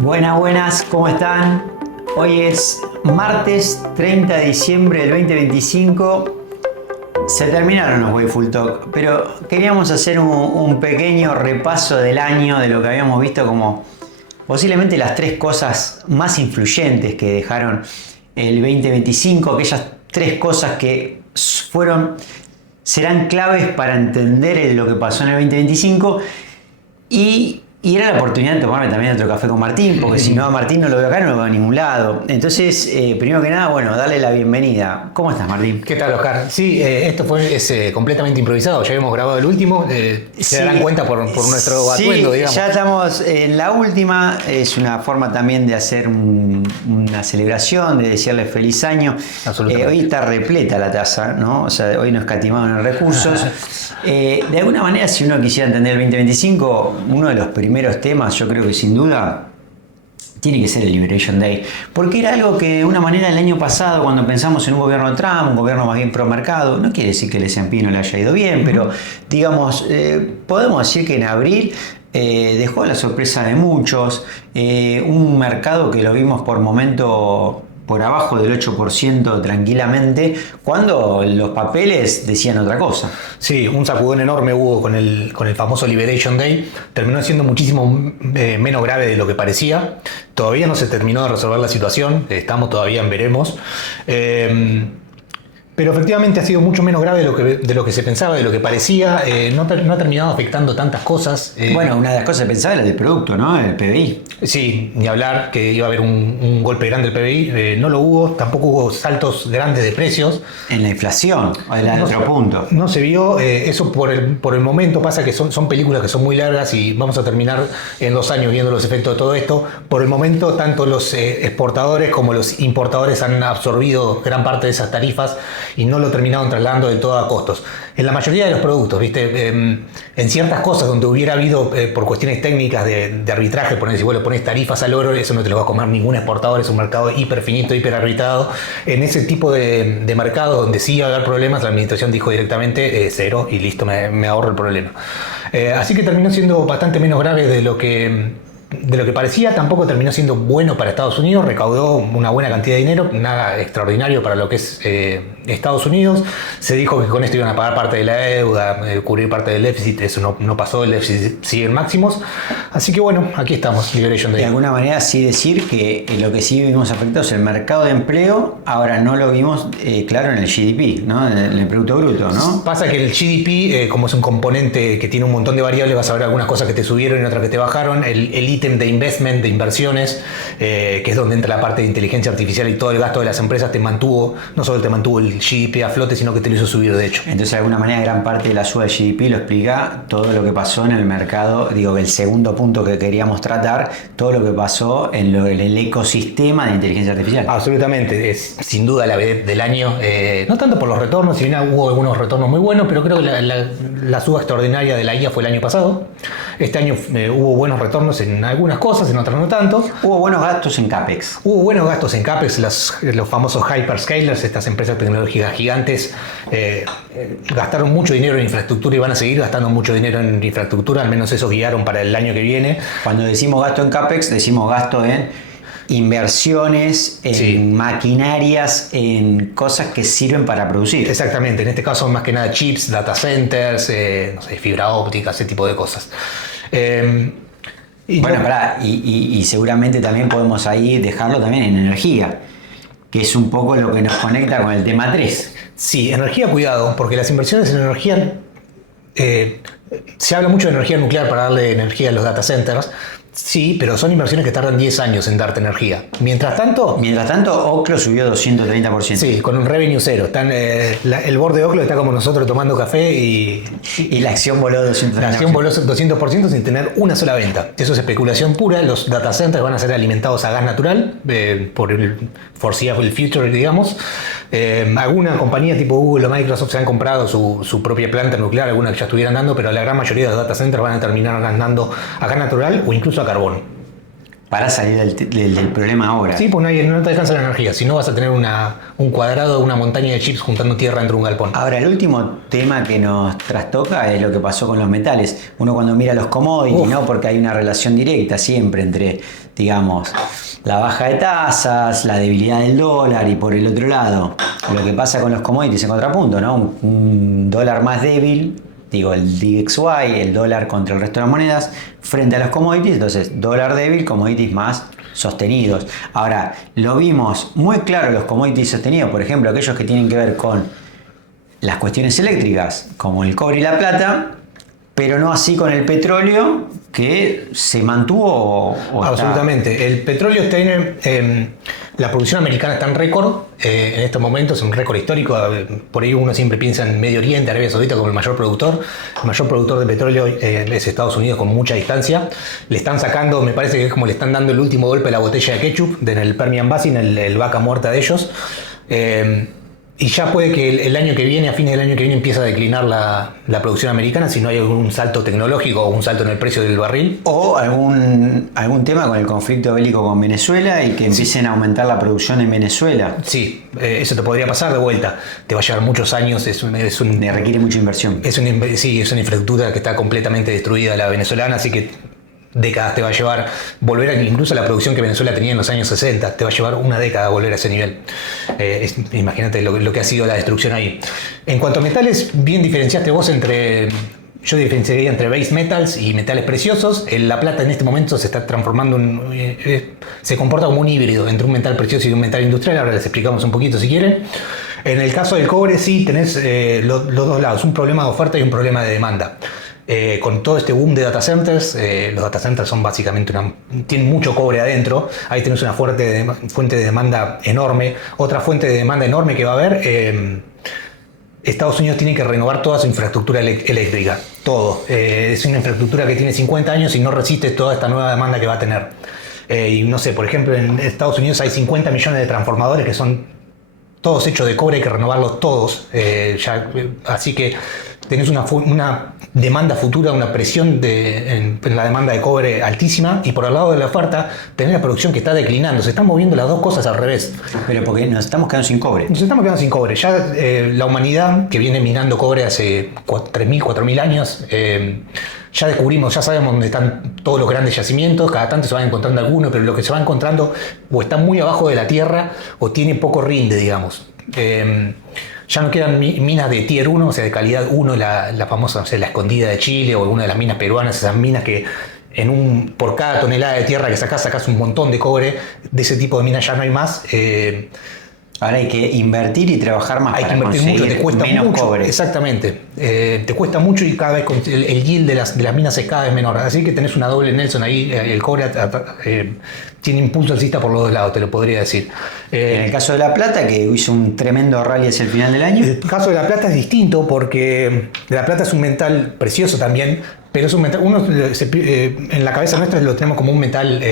Buenas, ¿cómo están? Hoy es martes 30 de diciembre del 2025. Se terminaron los Wayful Talk, pero queríamos hacer un pequeño repaso del año, de lo que habíamos visto como posiblemente las tres cosas más influyentes que dejaron el 2025, aquellas tres cosas que serán claves para entender lo que pasó en el 2025 y era la oportunidad de tomarme también otro café con Martín, porque si no a Martín no lo veo acá, no lo veo a ningún lado. Entonces, primero que nada, darle la bienvenida. ¿Cómo estás, Martín? ¿Qué tal, Oscar? Sí, esto fue completamente improvisado. Ya habíamos grabado el último. Se darán cuenta por nuestro atuendo, digamos. Ya estamos en la última. Es una forma también de hacer una celebración, de decirle feliz año. Hoy está repleta la taza, ¿no? O sea, hoy no escatimamos en recursos. De alguna manera, si uno quisiera entender el 2025, uno de los primeros temas, yo creo que sin duda tiene que ser el Liberation Day, porque era algo que de una manera el año pasado, cuando pensamos en un gobierno de Trump, un gobierno más bien pro mercado, no quiere decir que el S&P no le haya ido bien, pero digamos, podemos decir que en abril dejó la sorpresa de muchos, un mercado que lo vimos por momento por abajo del 8% tranquilamente, cuando los papeles decían otra cosa. Sí, un sacudón enorme hubo con el famoso Liberation Day. Terminó siendo muchísimo menos grave de lo que parecía. Todavía no se terminó de resolver la situación, estamos todavía en veremos. Pero efectivamente ha sido mucho menos grave de lo que se pensaba, de lo que parecía. No ha terminado afectando tantas cosas. Una de las cosas que pensaba era el del producto, ¿no? El PBI. Sí, ni hablar que iba a haber un golpe grande del PBI. No lo hubo, tampoco hubo saltos grandes de precios. En la inflación, en otro punto. No se vio. Eso por el momento pasa que son películas que son muy largas y vamos a terminar en 2 años viendo los efectos de todo esto. Por el momento, tanto los exportadores como los importadores han absorbido gran parte de esas tarifas y no lo terminaron trasladando del todo a costos. En la mayoría de los productos, ¿viste? En ciertas cosas donde hubiera habido, por cuestiones técnicas de arbitraje, si vos le pones tarifas al oro, eso no te lo va a comer ningún exportador, es un mercado hiper finito, hiper arbitrado. En ese tipo de mercados donde sí iba a haber problemas, la administración dijo directamente cero y listo, me ahorro el problema. Así que terminó siendo bastante menos grave de lo que parecía. Tampoco terminó siendo bueno para Estados Unidos, recaudó una buena cantidad de dinero, nada extraordinario para lo que es Estados Unidos. Se dijo que con esto iban a pagar parte de la deuda, cubrir parte del déficit, eso no pasó, el déficit sigue en máximos. Así que aquí estamos, Liberation Day. De alguna manera sí decir que lo que sí vimos afectados es el mercado de empleo, ahora no lo vimos claro en el GDP, ¿no? En el Producto Bruto, ¿no? Pasa que el GDP, como es un componente que tiene un montón de variables, vas a ver algunas cosas que te subieron y otras que te bajaron. El ítem de investment, de inversiones, que es donde entra la parte de inteligencia artificial y todo el gasto de las empresas, no solo te mantuvo el GDP a flote, sino que te lo hizo subir, de hecho. Entonces, de alguna manera, gran parte de la suba del GDP lo explica todo lo que pasó en el mercado, el segundo punto que queríamos tratar, todo lo que pasó en el ecosistema de inteligencia artificial. Absolutamente, es sin duda la vedette del año, no tanto por los retornos, si bien hubo algunos retornos muy buenos, pero creo que la suba extraordinaria de la IA fue el año pasado. Este año hubo buenos retornos en algunas cosas, en otras no tanto. Hubo buenos gastos en CAPEX. Los famosos hyperscalers, estas empresas tecnológicas gigantes, gastaron mucho dinero en infraestructura y van a seguir gastando mucho dinero en infraestructura, al menos eso guiaron para el año que viene. Cuando decimos gasto en CAPEX, decimos gasto en inversiones, en maquinarias, en cosas que sirven para producir. Exactamente, en este caso más que nada chips, data centers, fibra óptica, ese tipo de cosas. Y seguramente también podemos ahí dejarlo también en energía, que es un poco lo que nos conecta con el tema 3. Sí, energía, cuidado, porque las inversiones en energía, se habla mucho de energía nuclear para darle energía a los data centers. Sí, pero son inversiones que tardan 10 años en darte energía. Mientras tanto, Oclo subió 230%. Sí, con un revenue cero. El board de Oclo está como nosotros tomando café y la acción voló 200%. La acción voló 200% sin tener una sola venta. Eso es especulación pura. Los data centers van a ser alimentados a gas natural por el foreseeable future, digamos. Alguna compañía tipo Google o Microsoft se han comprado su propia planta nuclear, alguna que ya estuvieran dando, pero la gran mayoría de los data centers van a terminar andando a gas natural o incluso a carbón. para salir del problema ahora. Sí, pues no te alcanza la energía, si no vas a tener un cuadrado, una montaña de chips juntando tierra entre un galpón. Ahora, el último tema que nos trastoca es lo que pasó con los metales. Uno cuando mira los commodities, ¿no? Porque hay una relación directa siempre entre, digamos, la baja de tasas, la debilidad del dólar y por el otro lado, lo que pasa con los commodities en contrapunto, ¿no? Un dólar más débil, digo, el DXY, el dólar contra el resto de las monedas, frente a los commodities, entonces dólar débil, commodities más sostenidos. Ahora, lo vimos muy claro los commodities sostenidos, por ejemplo, aquellos que tienen que ver con las cuestiones eléctricas, como el cobre y la plata, pero no así con el petróleo, que se mantuvo. Absolutamente. El petróleo tiene. La producción americana está en récord. En estos momentos es un récord histórico. Por ahí uno siempre piensa en Medio Oriente, Arabia Saudita como el mayor productor. El mayor productor de petróleo es Estados Unidos con mucha distancia. Le están sacando, me parece que es como le están dando el último golpe a la botella de ketchup en el Permian Basin, el vaca muerta de ellos. Y ya puede que el año que viene, a fines del año que viene, empiece a declinar la producción americana si no hay algún salto tecnológico o un salto en el precio del barril. O algún tema con el conflicto bélico con Venezuela y que empiecen a aumentar la producción en Venezuela. Sí, eso te podría pasar de vuelta. Te va a llevar muchos años. Requiere mucha inversión. Es una infraestructura que está completamente destruida la venezolana, así que décadas te va a llevar volver incluso a la producción que Venezuela tenía en los años 60, te va a llevar una década volver a ese nivel. Imagínate lo que ha sido la destrucción ahí. En cuanto a metales, bien diferenciaste vos yo diferenciaría entre base metals y metales preciosos. La plata en este momento se está transformando se comporta como un híbrido entre un metal precioso y un metal industrial. Ahora les explicamos un poquito si quieren. En el caso del cobre sí tenés los dos lados, un problema de oferta y un problema de demanda. Con todo este boom de data centers, los data centers son básicamente tienen mucho cobre adentro. Ahí tenés una fuente de demanda enorme. Otra fuente de demanda enorme que va a haber, Estados Unidos tiene que renovar toda su infraestructura eléctrica. Todo. Es una infraestructura que tiene 50 años y no resiste toda esta nueva demanda que va a tener. Y no sé, por ejemplo, en Estados Unidos hay 50 millones de transformadores que son todos hechos de cobre, hay que renovarlos todos. Así que tenés una demanda futura, una presión en la demanda de cobre altísima, y por el lado de la oferta tenés la producción que está declinando. Se están moviendo las dos cosas al revés. Pero porque nos estamos quedando sin cobre. Nos estamos quedando sin cobre. Ya la humanidad, que viene minando cobre hace 3.000, 4.000 años, ya descubrimos, ya sabemos dónde están todos los grandes yacimientos. Cada tanto se van encontrando algunos, pero lo que se va encontrando o está muy abajo de la tierra o tiene poco rinde, digamos. Ya no quedan minas de tier 1, o sea, de calidad 1, la famosa, no sé, la Escondida de Chile o alguna de las minas peruanas, esas minas que por cada tonelada de tierra que sacás un montón de cobre. De ese tipo de minas ya no hay más. Ahora hay que invertir y trabajar más. Hay que invertir mucho, te cuesta menos mucho. Cobre. Exactamente. Te cuesta mucho y cada vez el yield de las minas es cada vez menor. Así que tenés una doble Nelson ahí. El cobre tiene impulso alcista por los dos lados, te lo podría decir. En el caso de La Plata, que hizo un tremendo rally hacia el final del año. El caso de La Plata es distinto porque La Plata es un metal precioso también, pero es un metal. En la cabeza nuestra lo tenemos como un metal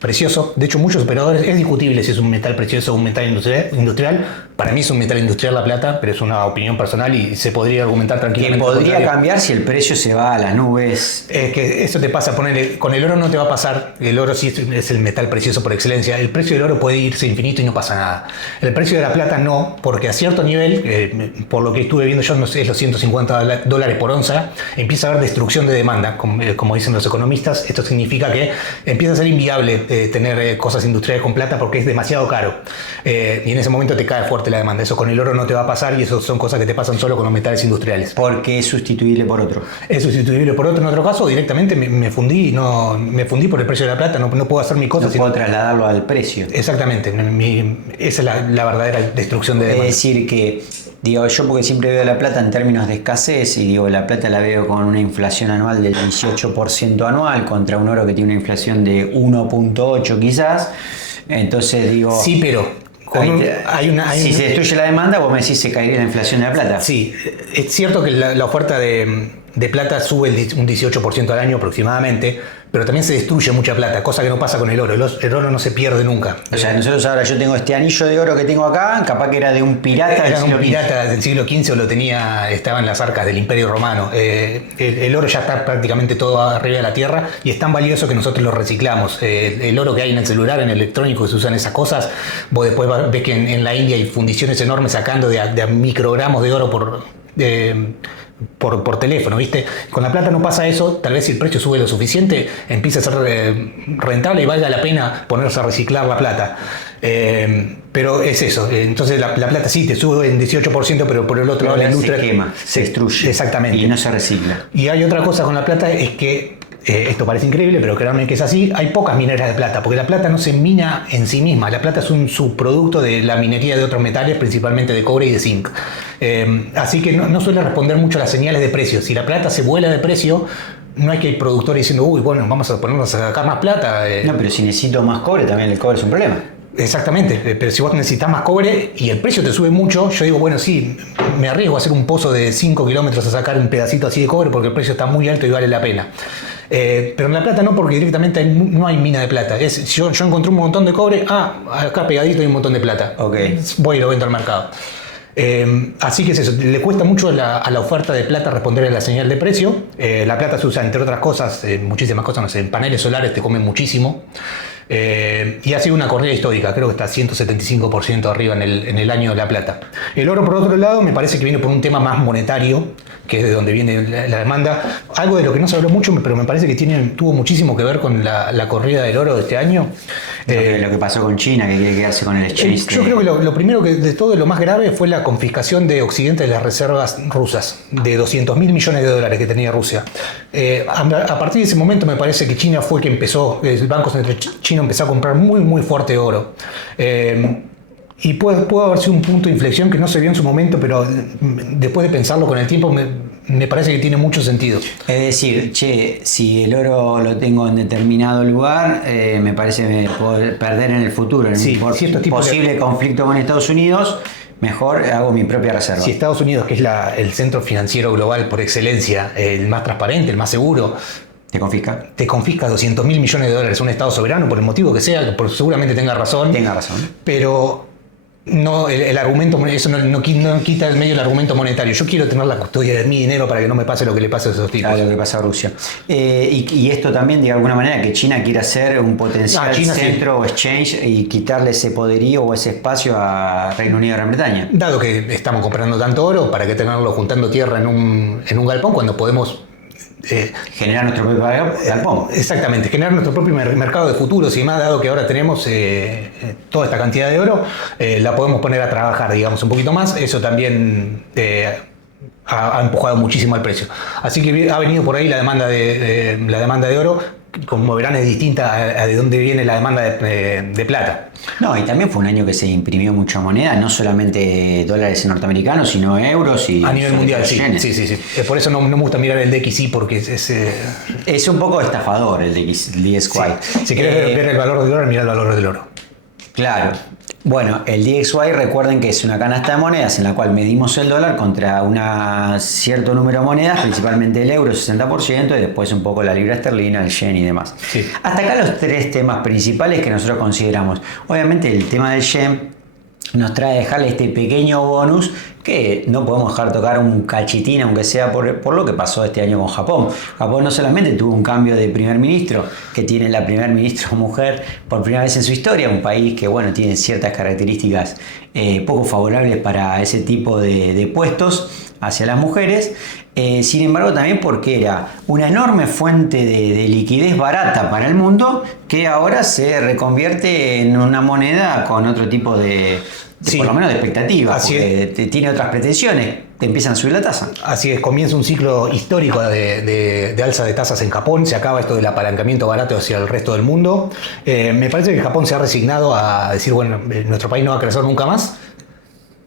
precioso. De hecho, muchos operadores, es discutible si es un metal precioso o un metal industrial. Para mí es un metal industrial La Plata, pero es una opinión personal y se podría argumentar tranquilamente. Que podría cambiar si el precio se va a las nubes. Es que eso te pasa, con el oro no te va a pasar. El oro sí es el metal precioso por excelencia. El precio del oro puede irse infinito y no pasa nada. El precio de La Plata no, porque a cierto nivel, por lo que estuve viendo yo, no sé, es los $150 por onza, empieza a haber destrucción de demanda, como dicen los economistas. Esto significa que empieza a ser inviable tener cosas industriales con plata porque es demasiado caro. Y en ese momento te cae fuerte la demanda. Eso con el oro no te va a pasar y eso son cosas que te pasan solo con los metales industriales. Porque es sustituible por otro. Es sustituible por otro. En otro caso, directamente me fundí por el precio de la plata. No puedo hacer mi cosa. No puedo trasladarlo al precio. Exactamente. Esa es la verdadera destrucción de demanda. Es decir que, yo porque siempre veo la plata en términos de escasez y la plata la veo con una inflación anual del 18% anual contra un oro que tiene una inflación de 1.8 quizás. Entonces Sí, pero si se destruye la demanda, vos me decís se caería la inflación de la plata. Sí, es cierto que la oferta de plata sube un 18% al año aproximadamente, pero también se destruye mucha plata, cosa que no pasa con el oro. El oro no se pierde nunca. O sea, nosotros ahora, yo tengo este anillo de oro que tengo acá, capaz que era de un pirata del siglo XV, o lo tenía, estaba en las arcas del Imperio Romano. El oro ya está prácticamente todo arriba de la tierra y es tan valioso que nosotros lo reciclamos. El oro que hay en el celular, en el electrónico, que se usan esas cosas, vos después ves que en la India hay fundiciones enormes sacando de a microgramos de oro por teléfono, ¿viste? Con la plata no pasa eso. Tal vez si el precio sube lo suficiente, empieza a ser rentable y valga la pena ponerse a reciclar la plata. Pero es eso. Entonces la plata sí te sube en 18%, pero por el otro lado la industria se quema, se destruye. Exactamente. Y no se recicla. Y hay otra cosa con la plata, es que esto parece increíble, pero créanme que es así, hay pocas mineras de plata, porque la plata no se mina en sí misma. La plata es un subproducto de la minería de otros metales, principalmente de cobre y de zinc. Así que no suele responder mucho a las señales de precio. Si la plata se vuela de precio, no hay que ir productores diciendo, uy, bueno, vamos a ponernos a sacar más plata. No, pero si necesito más cobre, también el cobre es un problema. Exactamente, pero si vos necesitas más cobre y el precio te sube mucho, yo digo, bueno, sí, me arriesgo a hacer un pozo de 5 kilómetros a sacar un pedacito así de cobre porque el precio está muy alto y vale la pena. Pero en La Plata no, porque directamente no hay mina de plata. Yo encontré un montón de cobre, acá pegadito hay un montón de plata. Okay. Voy y lo vendo al mercado. Así que es eso, le cuesta mucho a la oferta de plata responder a la señal de precio. La plata se usa, entre otras cosas, muchísimas cosas, no sé, en paneles solares te comen muchísimo. Y ha sido una corrida histórica, creo que está 175% arriba en el año de La Plata. El oro, por otro lado, me parece que viene por un tema más monetario, que es de donde viene la demanda. Algo de lo que no se habló mucho, pero me parece que tuvo muchísimo que ver con la corrida del oro de este año. Lo que pasó con China, que quiere quedarse con el exchange. Yo creo que lo primero de todo, lo más grave, fue la confiscación de Occidente de las reservas rusas, de $200.000 millones que tenía Rusia. A partir de ese momento me parece que China fue que empezó, el Banco Central Chino empezó a comprar muy, muy fuerte oro. Y puede haber sido un punto de inflexión que no se vio en su momento, pero después de pensarlo con el tiempo me parece que tiene mucho sentido. Es decir, si el oro lo tengo en determinado lugar, me parece que puedo perder en el futuro, en un posible conflicto con Estados Unidos, mejor hago mi propia reserva. Si Estados Unidos, que es el centro financiero global por excelencia, el más transparente, el más seguro, ¿Te confisca? Te confisca $200.000 millones, un Estado soberano, por el motivo que sea, seguramente tenga razón. Pero no, el argumento, eso no quita del medio el argumento monetario. Yo quiero tener la custodia de mi dinero para que no me pase lo que le pase a esos tipos. Lo que pasa a Rusia. Y esto también, de alguna manera, que China quiera ser un potencial centro o exchange y quitarle ese poderío o ese espacio a Reino Unido y Gran Bretaña. Dado que estamos comprando tanto oro, ¿para qué tenerlo juntando tierra en un galpón cuando podemos generar nuestro propio galpón? Exactamente, generar nuestro propio mercado de futuros y más, dado que ahora tenemos toda esta cantidad de oro, la podemos poner a trabajar, digamos, un poquito más. Eso también ha empujado muchísimo el precio. Así que ha venido por ahí la demanda de oro. Como verán, es distinta a de dónde viene la demanda de plata. No, y también fue un año que se imprimió mucha moneda, no solamente dólares norteamericanos, sino euros y... A nivel mundial, sí. Por eso no me gusta mirar el DXY, porque es un poco estafador el DXY. Sí. Si querés ver el valor del dólar, mira el valor del oro. Claro. Bueno, el DXY, recuerden que es una canasta de monedas en la cual medimos el dólar contra un cierto número de monedas, principalmente el euro, 60%, y después un poco la libra esterlina, el yen y demás. Sí. Hasta acá los tres temas principales que nosotros consideramos. Obviamente el tema del yen nos trae dejarle este pequeño bonus que no podemos dejar tocar un cachitín, aunque sea por lo que pasó este año con Japón. Japón no solamente tuvo un cambio de primer ministro, que tiene la primer ministra mujer por primera vez en su historia, un país que tiene ciertas características poco favorables para ese tipo de puestos hacia las mujeres. Sin embargo, también porque era una enorme fuente de liquidez barata para el mundo, que ahora se reconvierte en una moneda con otro tipo por lo menos de expectativas, porque tiene otras pretensiones, te empiezan a subir la tasa. Así es, comienza un ciclo histórico de alza de tasas en Japón, se acaba esto del apalancamiento barato hacia el resto del mundo. Me parece que Japón se ha resignado a decir, bueno, nuestro país no va a crecer nunca más.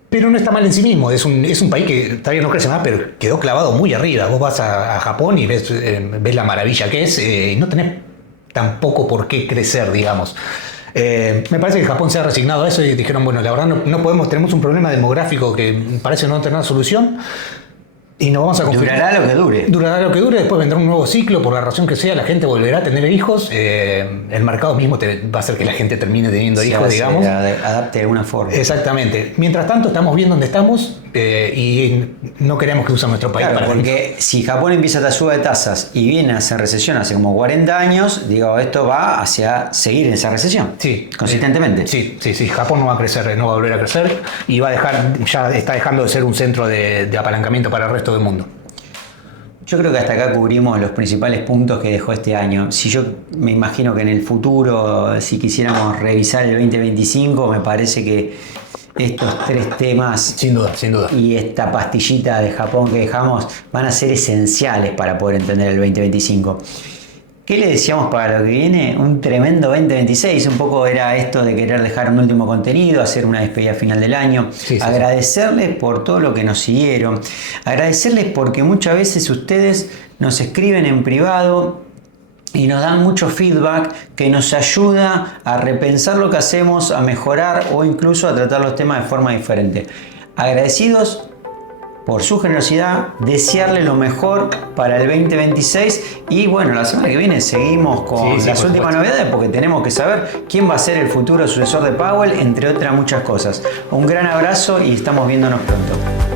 Pero no está mal en sí mismo, es un país que todavía no crece más, pero quedó clavado muy arriba. Vos vas a Japón y ves la maravilla que es, y no tenés tampoco por qué crecer, digamos. Me parece que Japón se ha resignado a eso y dijeron, bueno, la verdad no podemos, tenemos un problema demográfico que parece no tener solución. Y nos vamos a confirmar. Durará lo que dure. Durará lo que dure, después vendrá un nuevo ciclo, por la razón que sea, la gente volverá a tener hijos. El mercado mismo va a hacer que la gente termine teniendo hijos, digamos. Adapte de alguna forma. Exactamente. Mientras tanto, estamos bien donde estamos y no queremos que usen nuestro país claro, para porque si Japón empieza a suba de tasas y viene a hacer recesión hace como 40 años, digo, esto va hacia seguir en esa recesión. Sí. Consistentemente. Sí. Japón no va a crecer, no va a volver a crecer y va a dejar, ya está dejando de ser un centro de apalancamiento para el resto del mundo. Yo creo que hasta acá cubrimos los principales puntos que dejó este año. Si yo me imagino que en el futuro, si quisiéramos revisar el 2025, me parece que estos 3 temas, sin duda, y esta pastillita de Japón que dejamos van a ser esenciales para poder entender el 2025. ¿Qué le decíamos para lo que viene? Un tremendo 2026. Un poco era esto de querer dejar un último contenido, hacer una despedida final del año. Agradecerles por todo lo que nos siguieron. Agradecerles porque muchas veces ustedes nos escriben en privado y nos dan mucho feedback que nos ayuda a repensar lo que hacemos, a mejorar o incluso a tratar los temas de forma diferente. Agradecidos por su generosidad, desearle lo mejor para el 2026 y bueno, la semana que viene seguimos con las últimas novedades porque tenemos que saber quién va a ser el futuro sucesor de Powell, entre otras muchas cosas. Un gran abrazo y estamos viéndonos pronto.